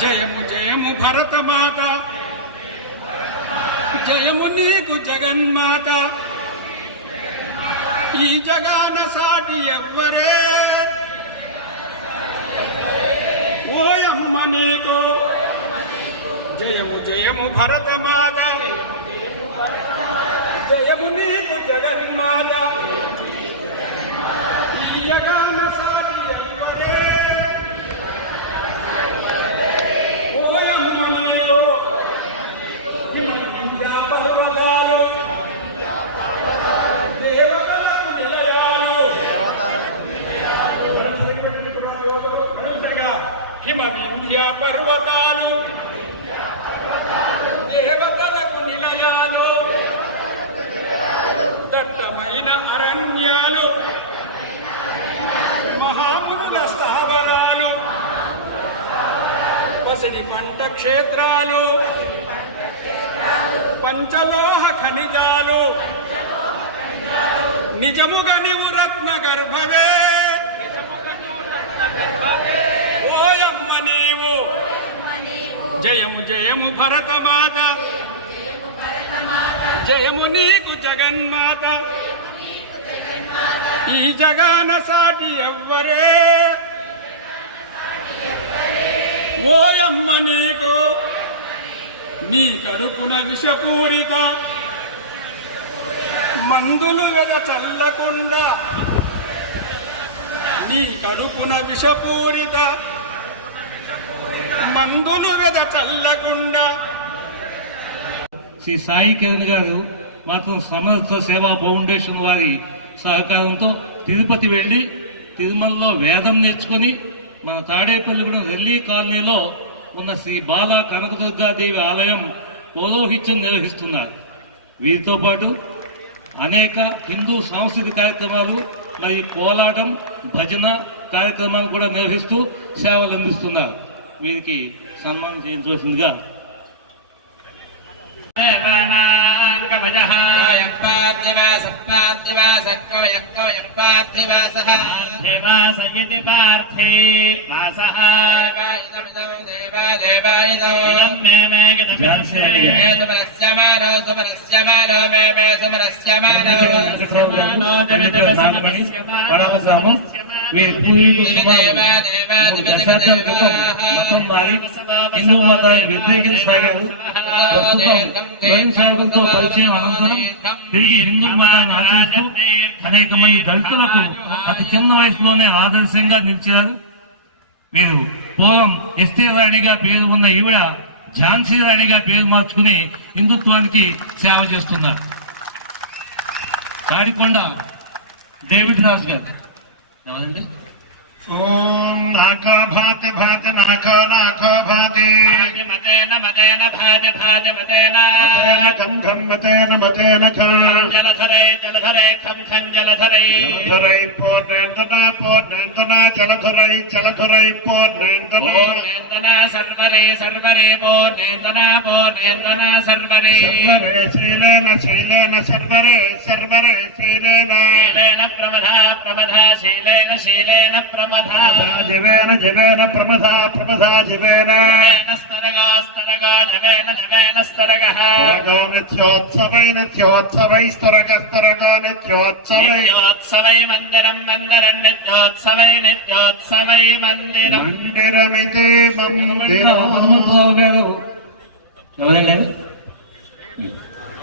జయము జయము భరతమాత జయము నీకు జగన్మాత ఈ జగాన సాటి ఎవ్వరే ఓయమ్మ నీకు జయము జయము భరతమాత జయము నీకు జగన్మాత పచ్చని పంట క్షేత్రాలు పంచలోహ ఖనిజాలు నిజముగా నీవు రత్న గర్భవే. ఓయమ్మ నీవు. జయము జయము భరతమాత. జయము నీకు జగన్మాత. ఈ జగాన సాటి ఎవ్వరే. విషపూరిత మందులు వెద చల్లకుండా. నీ కడుపున విషపూరిత. మందులు వెద చల్లకుండా. శ్రీ సాయి కిరణ్ గారు మాత్రం సమర్థ సేవా ఫౌండేషన్ వారి సహకారంతో తిరుపతి వెళ్ళి తిరుమలలో వేదం నేర్చుకొని మన తాడేపల్లిగూడెం రెల్లీ కాలనీలో ఉన్న శ్రీ బాల కనకదుర్గాదేవి ఆలయం పౌరోహిత్యం నిర్వహిస్తున్నారు. వీరితో పాటు అనేక హిందూ సాంస్కృతిక కార్యక్రమాలు మరియు కోలాటం భజన కార్యక్రమాలు కూడా నిర్వహిస్తూ సేవలు అందిస్తున్నారు. వీరికి సన్మానం చేయించవలసిందిగా దేవానాంకమజః పార్థివాస నాగమణి పూర్వీకులు సుమారు దశాబ్దాల క్రితం మతం మారి హిందూ మతాన్ని వ్యతిరేకించసాగారు ప్రస్తుతం స్వయం సేవకులతో పరిచయం అనంతరం తిరిగి హిందూ మతాన్ని ఆచరిస్తూ అనేక మంది దళితులకు అతి చిన్న వయసులోనే ఆదర్శంగా నిలిచారు వీరు పూర్వం ఎస్టే రాణిగా పేరు ఉన్న ఈవిడ ఝాన్సీ రాణిగా పేరు మార్చుకుని హిందుత్వానికి సేవ చేస్తున్నారు. తాడికొండ డేవిడ్ రాజు గారు. ఎవరండి? ఓ నాకో భాతి భాతి నాకో నాకో భాతి మతేన మతేన భాజ భాజ మతేన మతేన ఖం ఖం మతేన మతేన ఖం జలధరే జలధరే ఖం ఖం జలధరే జలధరై పూర్ణేందన పూర్ణేందన జలధరై జలధరై పూర్ణేందన పూర్ణేందన సర్వరే సర్వరే పూర్ణేందన పూర్ణేందన సర్వరే సర్వరే శీలేన శీలేన సర్వరే సర్వరే శీలేన శీలేన ప్రమథా ప్రమథా శీలేన శీలేన ప్రమథా జీవేన జీవేన ప్రమథా ప్రమథా జీవేన. నిత్యోత్సవై నిత్యోత్సవై స్తరగ స్తరగో నిత్యోత్సవై. నిత్యోత్సవై మందిరం మందిరం నిత్యోత్సవై నిత్యోత్సవై మందిరం. మందిరమితే ఆయన?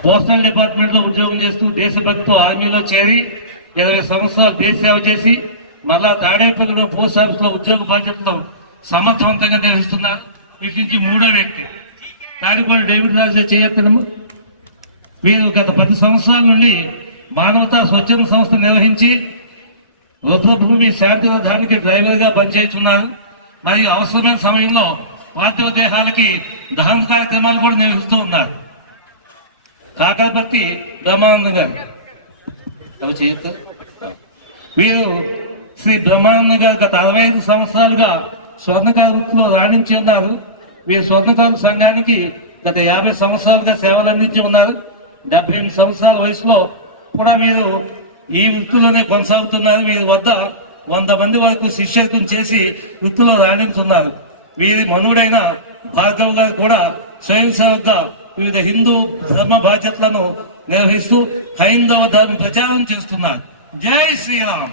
పోస్టల్ డిపార్ట్మెంట్లో ఉద్యోగం చేస్తూ దేశభక్తితో ఆర్మీలో చేరి ఇరవై సంవత్సరాలు దేశ సేవ చేసి మళ్ళా దాడేపల్లిలో పోస్ట్ ఆఫీస్లో ఉద్యోగ బాధ్యతలు సమర్థవంతంగా నిర్వహిస్తున్నారు. వీటి నుంచి మూడో వ్యక్తి. తాడిపల్లి డేవిడ్ రాజే చేయత్తనము వీరు గత పది సంవత్సరాల నుండి మానవతా స్వచ్ఛంద సంస్థ నిర్వహించి రుద్రభూమి శాంతి రథానికి డ్రైవర్గా పనిచేస్తున్నారు. మరియు అవసరమైన సమయంలో పార్థివ దేహాలకి దహన కార్యక్రమాలు కూడా నిర్వహిస్తూ ఉన్నారు. కాకరపర్తి బ్రహ్మానందం గారు. ఎవరు వీరు శ్రీ బ్రహ్మానంద గారు గత అరవై ఐదు సంవత్సరాలుగా స్వర్ణకారులో వృత్తిలో రాణించి ఉన్నారు. వీరు స్వర్ణకారు సంఘానికి గత యాభై సంవత్సరాలుగా సేవలు అందించి ఉన్నారు. డెబ్బై ఎనిమిది సంవత్సరాల వయసులో కూడా మీరు ఈ వృత్తిలోనే కొనసాగుతున్నారు. వీరి వద్ద వంద మంది వరకు శిష్యత్వం చేసి వృత్తిలో రాణించున్నారు. వీరి మనుడైన భార్గవ్ గారు కూడా స్వయం సేవగా వివిధ హిందూ ధర్మ బాధ్యతలను నిర్వహిస్తూ హైందవ ధర్మ ప్రచారం చేస్తున్నారు. జై శ్రీరామ్!